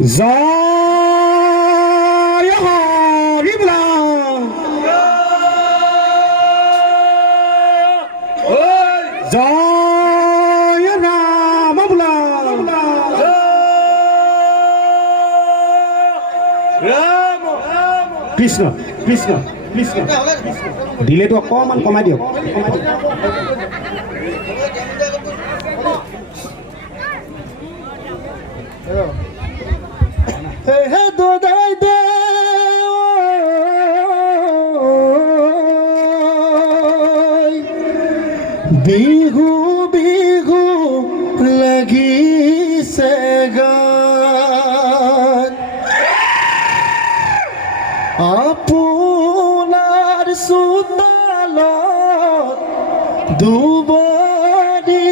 জয় হৰি বোলা জয় ৰাম বোলা কৃষ্ণ কৃষ্ণ কৃষ্ণ দিলেতো অকণমান কমাই দিয়ক হে দোদাই দে বিহু বিহু লাগিছে গান আপোনাৰ চোতালত দুবাৰী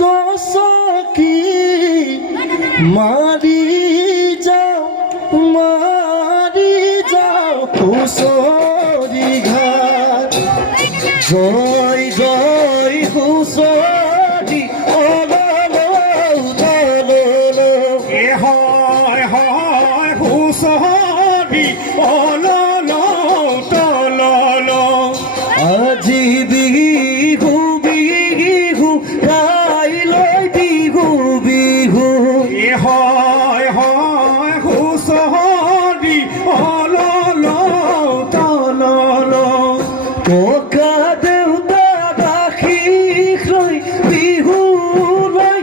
গছকি মাৰি যাও হুঁচৰি ঘাট জয় জয় হুঁচৰি হয় হয় হুঁচৰি আজি বিহু বিহু কাইলৈ বিহু বিহু হয় হয় হুঁচৰি ককা দেউতা গাখীৰ লৈ বিহুলৈ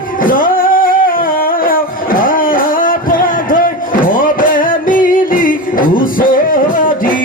হবে মিলি হুঁচৰি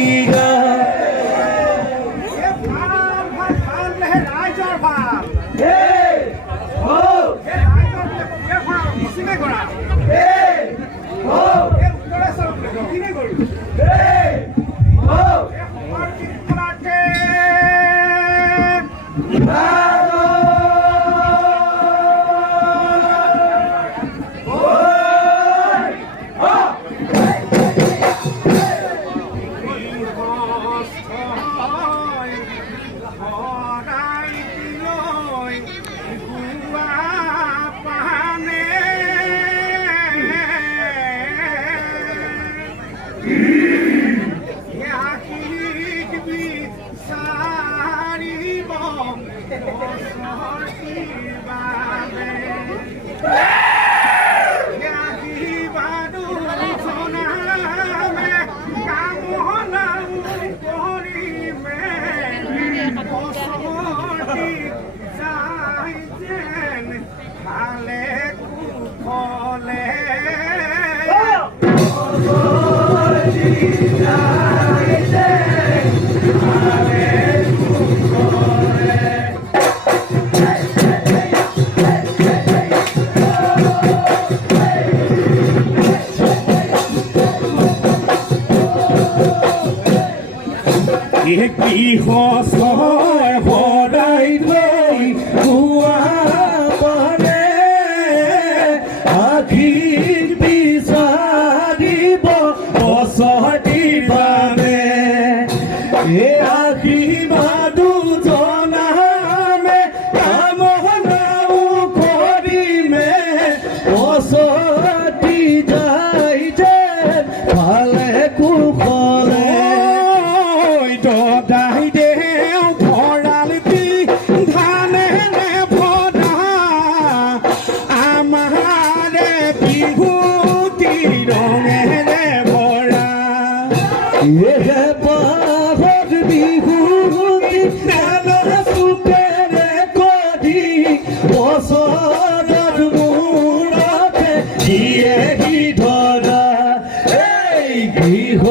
গৃহ সদায় লৈ গোৱা পাৰে আশীৰ বিচাৰিব বছৰটি বাবে এই আশীৰ্বাদো জনামে কামনাও কৰিমে বছৰটি যাই যে ভালে কুশলে দদাই দেও ভঁৰাল ধানেৰে ভৰা আমাৰে বিহুতি ৰঙেৰে ভৰা পাহত বিহুতি চুকেৰে কদি বছৰত মূৰতে দিয়ে সি ধৰা এই গৃহ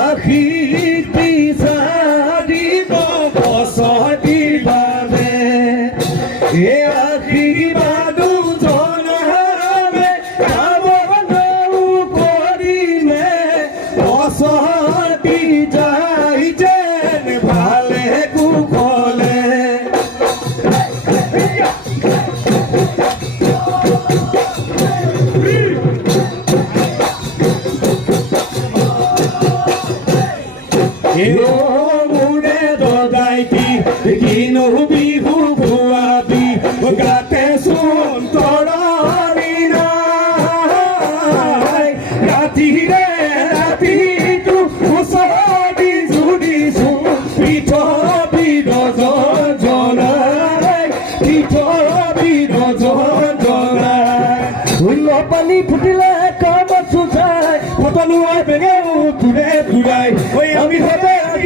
আশীৰ বিচাৰিব বছৰটি বাবে এই আশীৰ্বাদো জনামে কামনাও কৰিমে বছৰটি যাই যেন ভালে কুশলে মোৰে দদাইটি কিনো বিহু ভুৱা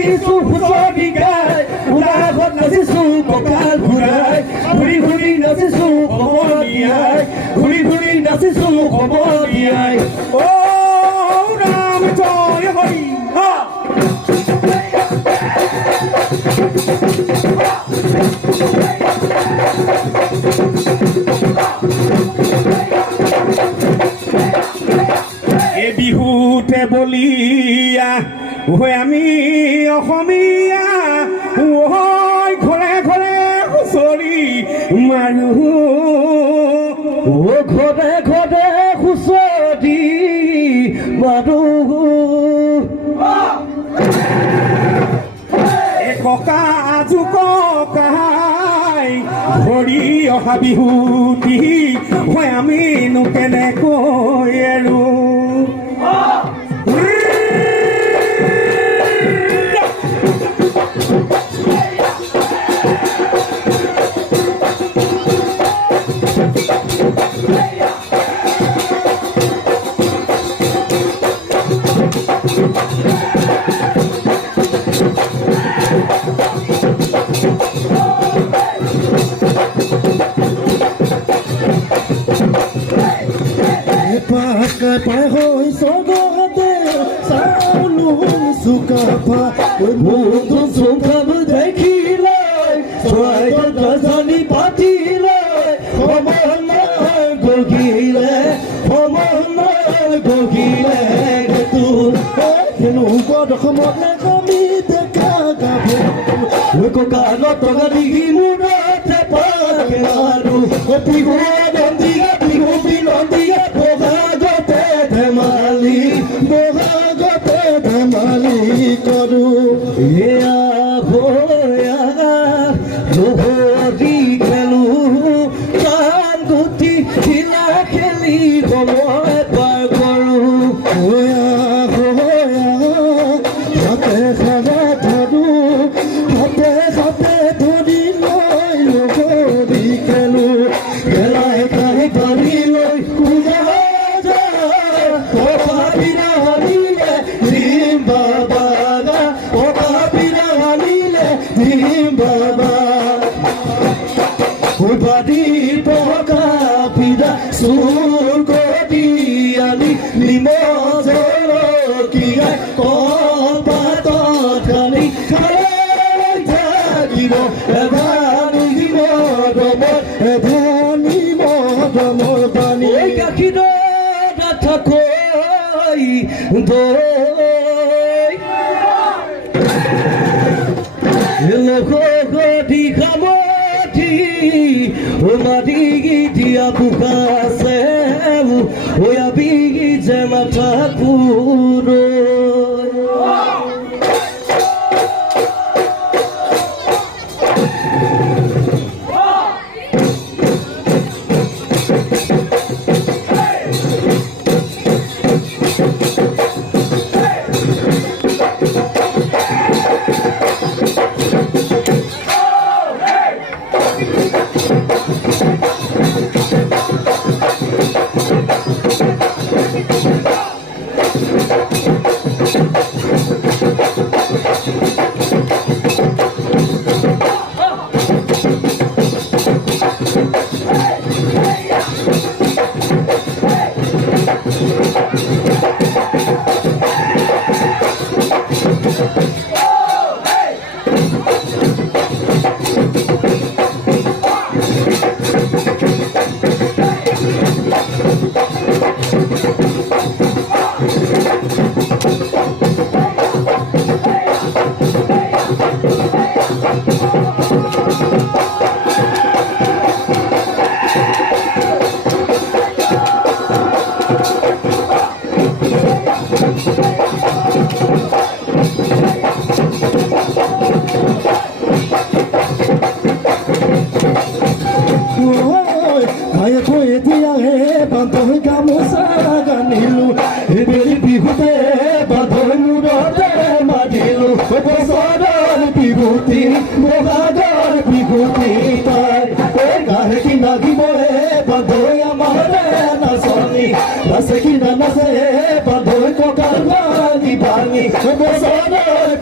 নাচিছো হুঁচৰি গাই উলাহত নাচিছো কঁকাল ঘূৰাই ঘূৰি ঘূৰি নাচিছো খবৰ দিয়াই ঘূৰি ঘূৰি নাচিছো খবৰ দিয়াই ও ৰাম জয় হৰি এই বিহুতে বলিয়া হৈ আমি অসমীয়া ঐ ঘৰে ঘৰে হুঁচৰি মাৰো ঘৰে ঘৰে হুঁচৰি মাৰো ককা আজু ককাই ঘূৰি অহা বিহুটি হৈ আমিনো কেনেকৈ আৰু হৈ চগতে চাউলো চুকাফা বন্ধু চুকাব দেখিলে ছয়টা গজনি পাতিলে সমন্বয় গগিলে তোৰ সমতে কমি দেখা গাব ককালত টকা দিঘি মূৰতে পাকে আৰু বিহু নন্দিয়া বিহু বিনন্দিয়া বহাগতে ধেমালি কৰো এয়া ভয়া লোহৰি খেলো গান গুটি খিলা খেলি সময় পাৰ কৰো হাতে ধৰি লৈ লোহৰি খেলো খেলাই খাই ধৰি লৈ পূজা চুৰ কৰি আনি নিমজলকীয়াই কপাতত কালি খাই থাকিব এধানি মদমৰ পানী গাখীৰত নাথাকৈ দৈ খামঠি মাটি দিয়া বুকাছে ওয়াবি যে মাথা কুৰো Nace, bandoi ko kalvani bani,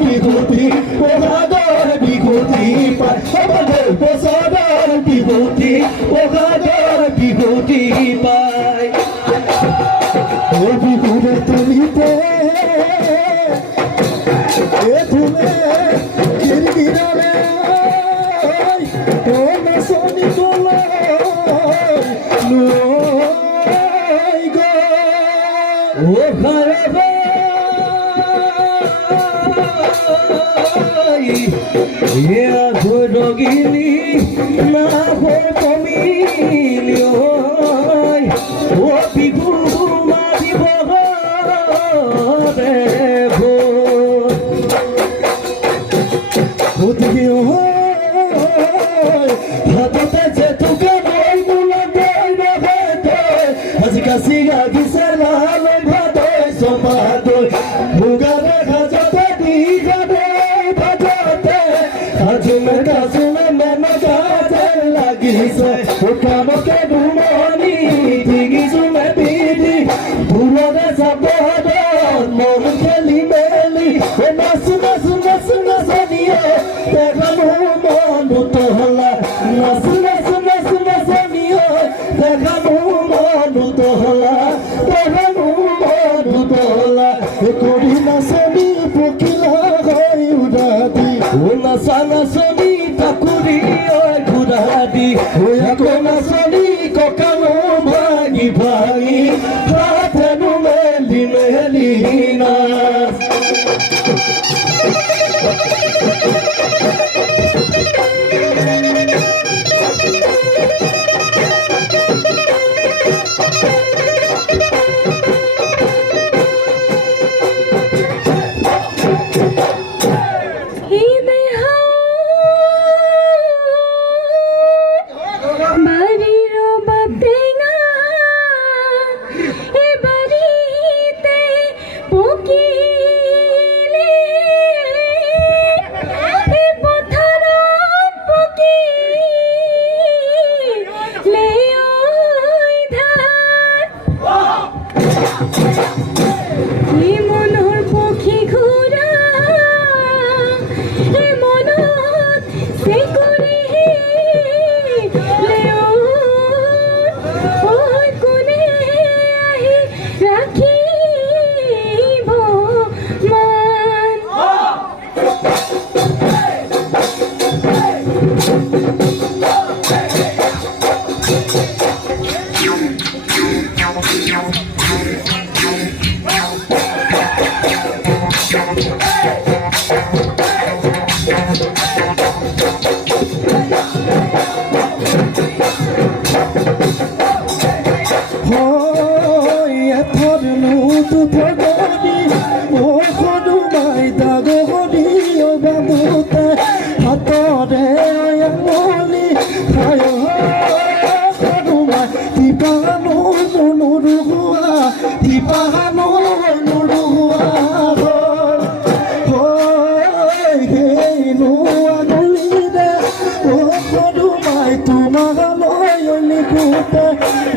বিভূতি বহাগৰ বিভূতি পায় আমাৰ বছৰৰ বিভূতি বহাগৰ বিভূতি পায় ও বিহুৰে তুলিতে এ তুমি গিৰগিৰালে ও নাচনি গলৈ লৈ গৈ ও ঘৰে ইয়া ঘৰগিনি না হয় কমিলি ও বিহু মাৰিব দেবো বুদ্ধিও হাততে যে তোকে মই মূলা দেই নহতে আজি কাছি গাগিছে লাল ভাতৈ সমাতৈ মুগাৰে খাজতে দি যাবে ভাজতে কাজুমে মেনে গাজে লাগিছে কামকে দুমনি দিগিছো মে বিধি ভুলৰে যাব মন খেলি মেলি নাচো নাচো নাচো নাচনিয়ে দেখানো মন তোহলা নাচো নাচো নাচো নাচনিয়ে দেখানো মন তোহলা দেখানো মন তোহলা কৰি নাচনি পকিলা হৈ উৰাদি ও নাচা নাচনি তাকুৰি ঘূৰাদি আকৌ নাচনি কঁকালো ভাঙি ভাঙি হাতেনো মেলি মেলি নাচ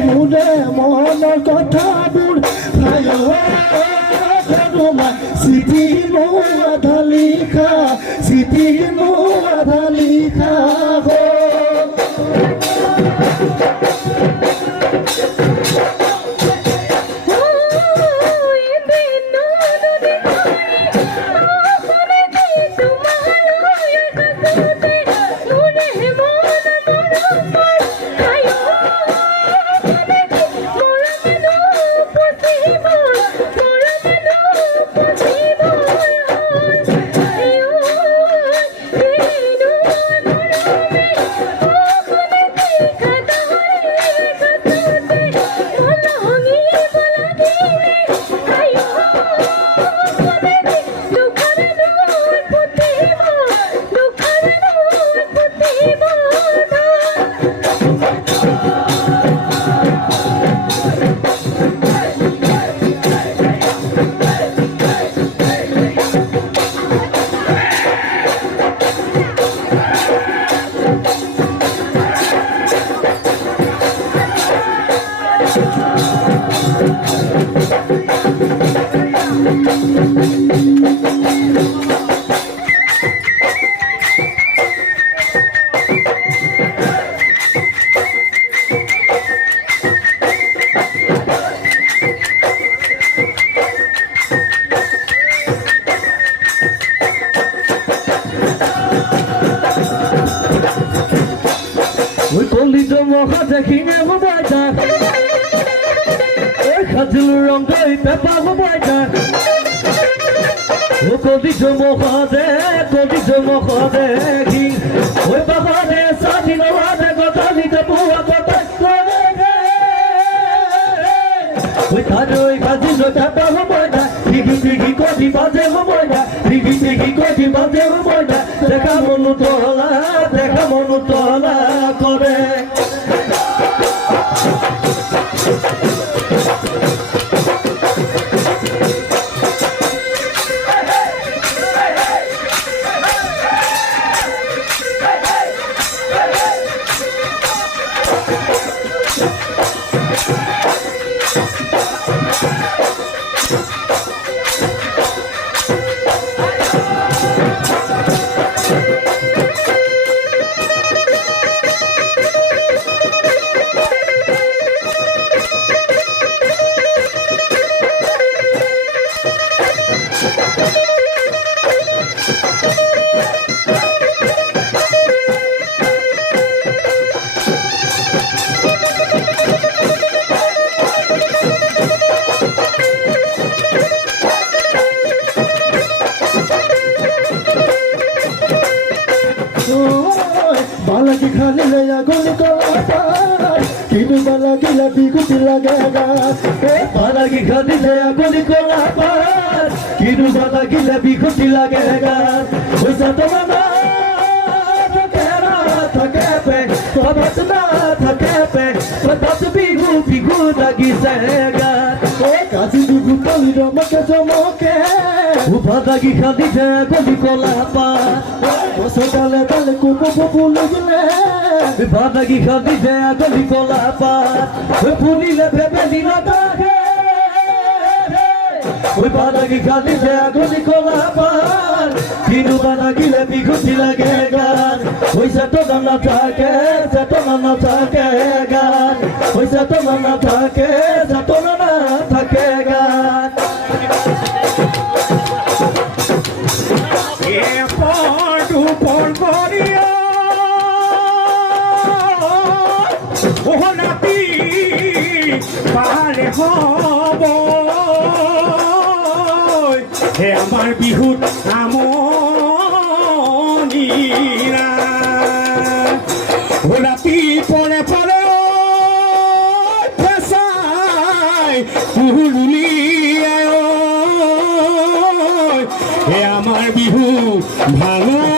মোৰে মনৰ কথাবোৰ স্মৃতি মোৰ আধা লিখা স্মৃতি মোৰ আধা লিখা মহা দেখিনে হবাইতা ওই খাজুল রং দই পেপা হবাইতা ও কদি মহা দেখি ওই বাবা দে স্বাধীন হওয়াতে কথা দিতে পুয়া কথা ওই তার ওই খাজুল পেপা হবাইতা ঠিকই কদি বাজে হবাইতা ঠিকই কদি বাজে হবাইতা দেখা মনু তলা করে बालाजी खाने लया गोली को किनु बालाजी लबी कुछ लगेगा बालाजी खाने लया गोली को किनु बालाजी लबी कुछ लगेगा उसे तो मना थके पे बचना थके पे बस बिगू लगी सहेगा काजी दुगु तली रमके जमके बालाजी खाने लया गोली को Você dale com o povo lugile Balaji खाने लया गोली को पुनी ले बेबेली ना ताके ওই বালাগি খালি যে আগুনি কোলা পার কিনু বালাগি লে বিগুতি লাগে গান ওই সাতো না থাকে গান ওই সাতো না থাকে গান এ পড়ু পড় করিয়া ও নাতি পারে হব হে আমার বিহুর আমনিরা ও নাতি পরে পরে ফেসাই পুরুলিয়ায় হে আমার বিহু ভালো